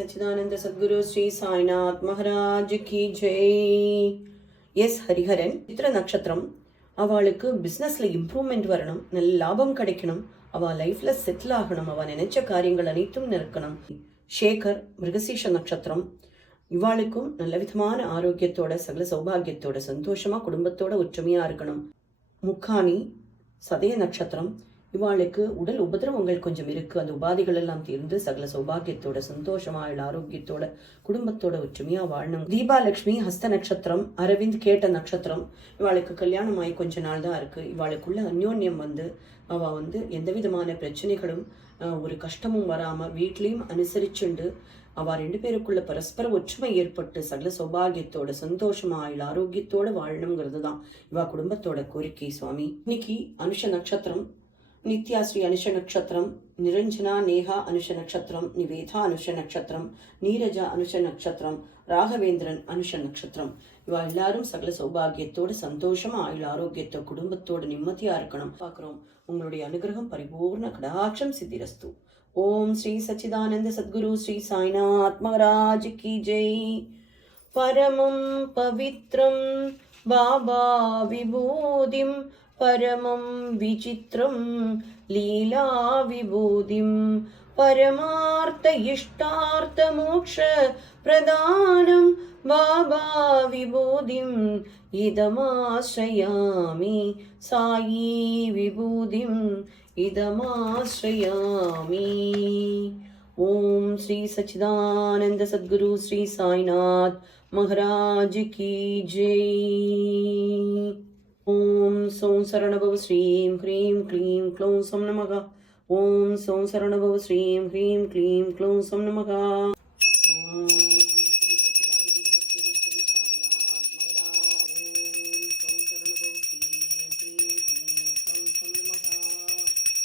सच्चिदानंद सद्गुरु श्री साईनाथ महाराज की जय. எஸ் ஹரிஹரன் சித்திர நட்சத்திரம். அவளுக்கு பிஸ்னஸ்ல இம்ப்ரூவ்மெண்ட் வரணும், நல்ல லாபம் கிடைக்கணும், அவள் லைஃப்ல செட்டில் ஆகணும், அவள் நினைச்ச காரியங்கள் அனைத்தும் நிற்கணும். சேகர் மிருகசீஷ நட்சத்திரம். இவாளுக்கும் நல்ல விதமான ஆரோக்கியத்தோட சகல சௌபாகியத்தோட சந்தோஷமா குடும்பத்தோட ஒற்றுமையா இருக்கணும். முக்காணி சதய நட்சத்திரம். இவாளுக்கு உடல் உபதிரவங்கள் கொஞ்சம் இருக்கு, அந்த உபாதிகள் எல்லாம் தீர்ந்து சகல சௌபாகியத்தோட சந்தோஷமா ஆரோக்கியத்தோட குடும்பத்தோட ஒற்றுமையா வாழணும். தீபாலட்சுமி ஹஸ்த நட்சத்திரம். அரவிந்த் கேட்ட நட்சத்திரம். இவாளுக்கு கல்யாணம் ஆகி கொஞ்ச நாள் தான் இருக்கு. இவாளுக்குள்ள அந்யோன்யம் அவ எந்த விதமான பிரச்சனைகளும் ஒரு கஷ்டமும் வராம வீட்லயும் அனுசரிச்சுண்டு அவ ரெண்டு பேருக்குள்ள பரஸ்பர ஒற்றுமை ஏற்பட்டு சகல சௌபாகியத்தோட சந்தோஷமா ஆரோக்கியத்தோட வாழணுங்கிறது தான் இவா குடும்பத்தோட கோரிக்கை. சுவாமி இன்னைக்கு அனுஷ நட்சத்திரம். நித்யாஸ்ரீ அனுஷ நட்சத்திரம். நிரஞ்சனா நேஹா அனுஷ நட்சத்திரம். நிவேதா அனுஷ நட்சத்திரம். நீரஜா அனுஷ நட்சத்திரம். ராகவேந்திரன் அனுஷ நட்சத்திரம். இவா எல்லாரும் சகல சௌபாகியத்தோட சந்தோஷமா ஆரோக்கியத்தோட குடும்பத்தோட நிம்மதியா இருக்கணும் பாக்குறோம். உங்களுடைய அனுகிரகம் பரிபூர்ண கடாட்சம் சித்திரஸ்து. ஓம் ஸ்ரீ சச்சிதானந்த சத்குரு ஸ்ரீ சாய்நாத் மகாராஜ் கி ஜெய். பரமம் பவித்ரம் பாபா விபூதிம் परमं विचित्रं लीला विभूतिं परमार्थ इष्टार्थ मोक्ष प्रदानं बाबा विभूतिं इदमाश्रयामि साई विभूतिं इदमाश्रयामि. ओम श्री सच्चिदानंद सद्गुरु श्री साईनाथ महाराज की जय. ओम सौं शरणभव श्रीं ह्रीं क्लीं क्लौं सं नमः. ओम सौं शरणभव श्रीं ह्रीं क्लीं क्लौं सं नमः.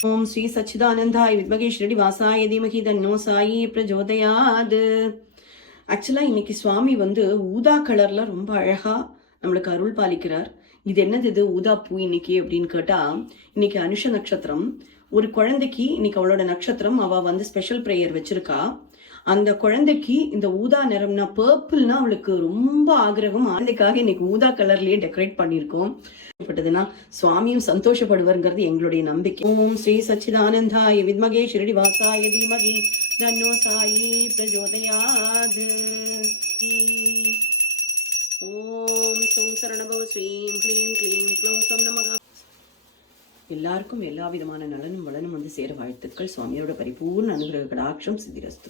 ओम श्री सच्चिदानंदाय विद्महे श्रीनिवासाय धीमहि तन्नो साई प्रचोदयात्. ஆக்சுவலா இன்னைக்கு சுவாமி ஊதா கலர்ல ரொம்ப அழகா நம்மளுக்கு அருள் பாலிக்கிறார். இது என்னது இது ஊதா பூ இன்னைக்கு அப்படின்னு கேட்டா, இன்னைக்கு அனுஷ நட்சத்திரம். ஒரு குழந்தைக்கு இன்னைக்கு அவளோட நட்சத்திரம், அவ ஸ்பெஷல் ப்ரேயர் வச்சிருக்கா. அந்த குழந்தைக்கு இந்த ஊதா நிறம்னா பர்பிள்னா அவளுக்கு ரொம்ப ஆகிரகம். அதுக்காக இன்னைக்கு ஊதா கலர்லயே டெக்கரேட் பண்ணியிருக்கோம். சுவாமியும் சந்தோஷப்படுவார்ங்கிறது எங்களுடைய நம்பிக்கை. ஓம் ஸ்ரீ சச்சிதானந்தாய வித்மகே ஷிரடிவாசாய தீமகி தன்னோ சாயி பிரஜோதயாத். ஓம் சௌ சரணபவ ஸ்ரீம் ஹ்ரீம் க்ளீம் க்ளௌம் சம் நமக. எல்லாருக்கும் எல்லா விதமான நலனும் வளனும் சேர வாழ்த்துக்கள். சுவாமியோட பரிபூர்ண அனுகிரக கடாட்சம் சித்திரஸ்து.